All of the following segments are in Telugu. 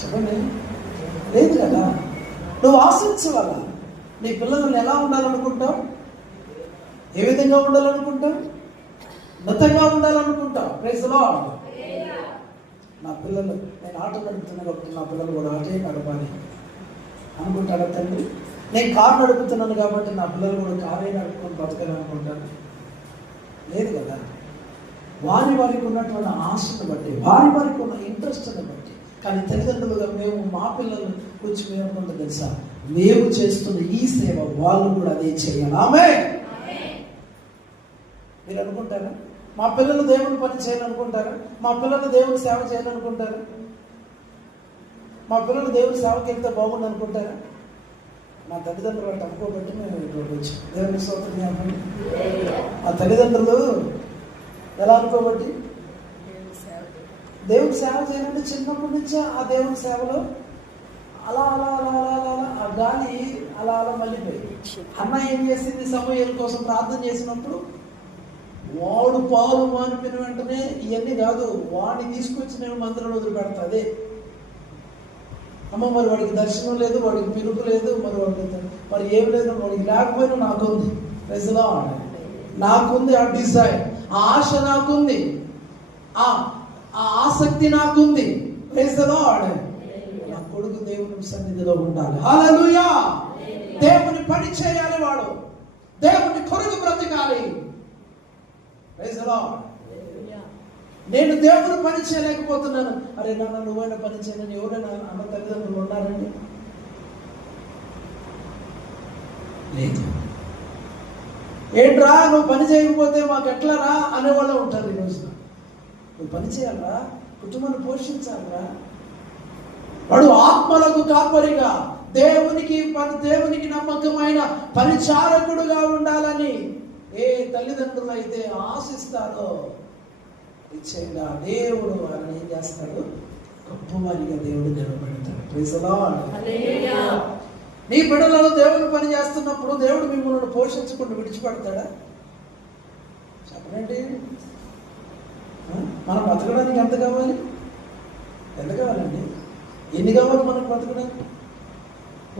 చెప్పండి, లేదు కదా. నువ్వు ఆశించవాల. నీ పిల్లలను ఎలా ఉండాలనుకుంటావు? ఏ విధంగా ఉండాలనుకుంటావు? ఉన్నతంగా ఉండాలనుకుంటావు. Praise the Lord. నా పిల్లలు, నేను ఆటో నడుపుతున్నా కాబట్టి నా పిల్లలు కూడా ఆటే నడపాలి అనుకుంటాడా తండ్రి? నేను కారు నడుపుతున్నాను కాబట్టి నా పిల్లలు కూడా కారే నడుపుకొని బతకాలనుకుంటాను? లేదు కదా. వారికి ఉన్నటువంటి ఆశను బట్టి, వారికి ఉన్న ఇంట్రెస్ట్ని బట్టి. కానీ తల్లిదండ్రులుగా మేము మా పిల్లల్ని కూర్చి మేము అనుకుంటాం తెలుసా, మేము చేస్తున్న ఈ సేవ వాళ్ళు కూడా అదే చేయాలి. ఆమేన్. మీరు అనుకుంటారా మా పిల్లలు దేవుని పని చేయాలనుకుంటారా? మా పిల్లలు దేవుని సేవ చేయాలనుకుంటారా? మా పిల్లలు దేవుని సేవకి వెళ్తే బాగుంది అనుకుంటారా? మా తల్లిదండ్రులు అంటే అనుకోబట్టి మేము ఇక్కడికి వచ్చాం. దేవుని స్తోత్రం చెప్పండి. మా తల్లిదండ్రులు ఎలా అనుకోబట్టి దేవుని సేవ చేయాలంటే చిన్నప్పటి నుంచే ఆ దేవుని సేవలో అలా అలా అలా అలా అలా అలా ఆ గాలి అలా అలా మళ్ళీపోయి. అన్న ఏం చేసింది? సమూయేలు కోసం ప్రార్థన చేసినప్పుడు వాడు పాలు మానిపిన వెంటనే ఇవన్నీ కాదు, వాడిని తీసుకొచ్చి నేను మందిరంలో వదిలిపెడతా. అదే అమ్మ, మరి వాడికి దర్శనం లేదు, వాడికి పిలుపు లేదు, మరి ఏం లేదు, వాడికి లేకపోయినా నాకుంది. Praise the Lord. నాకుంది ఆ డిజైర్, ఆ ఆశ నాకుంది, ఆ ఆసక్తి నాకుంది. Praise the Lord. నా కొడుకు దేవుని సన్నిధిలో ఉండాలి. హల్లెలూయా. దేవుని పని చేయాలి, వాడు దేవుని కొరకు బ్రతకాలి. Praise the Lord. నేను దేవుని పని చేయలేకపోతున్నాను. అరే నాన్న, నువ్వైనా పని చేయలేని ఎవరైనా అన్న తల్లిదండ్రులు ఉన్నారండి? లేదు. ఏంట్రా నువ్వు పని చేయకపోతే మాకు ఎట్లా రా అనేవాళ్ళే ఉంటారు. ఈ రోజున నువ్వు పని చేయాలరా, కుటుంబాన్ని పోషించాలరా. వాడు ఆత్మలకు కాపరిగా దేవునికి నమ్మకమైన పరిచారకుడుగా ఉండాలని ఏ తల్లిదండ్రులు అయితే ఆశిస్తారో నిశ్చయంగా దేవుడు వాళ్ళని ఏం చేస్తాడు? గొప్పవారిగా దేవుడు నిలబెడతాడు. Praise the Lord. హల్లెలూయా. నీ బిడ్డలలో దేవుని పని చేస్తున్నప్పుడు దేవుడు మిమ్మల్ని పోషించకుండా విడిచిపెడతాడా? చెప్పండి. మనం బతకడానికి ఎంత కావాలి? ఎంత కావాలండి? ఎన్ని కావాలి మనకు బతకడానికి?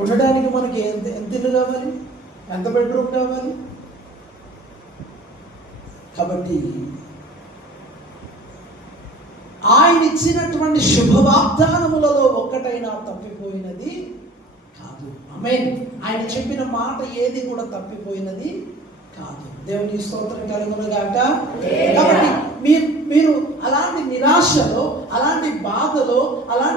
ఉండడానికి మనకి ఎంత ఇల్లు కావాలి? ఎంత బెడ్రూమ్ కావాలి? కాబట్టి ఆయన ఇచ్చినటువంటి శుభవాగ్దానములలో ఒక్కటైనా తప్పిపోయినది కాదు. ఆమేన్. ఆయన చెప్పిన మాట ఏది కూడా తప్పిపోయినది కాదు. దేవుని స్తోత్రం కలుగును గాక. కాబట్టి మీరు అలాంటి నిరాశలో, అలాంటి బాధలో, అలాంటి